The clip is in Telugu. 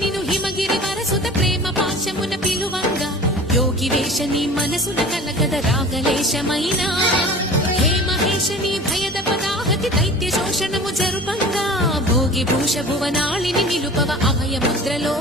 నిను హిమగిరి వరసుత ప్రేమ పాశమున పిలువంగా యోగి వేషని మనసున కలగద రాగలేశమైనా హే మహేశని భయద పదాహతి దైత్య శోషణము జరుపంగా భోగి భూష భువనాళిని నిలుపవ అభయ ముద్రలో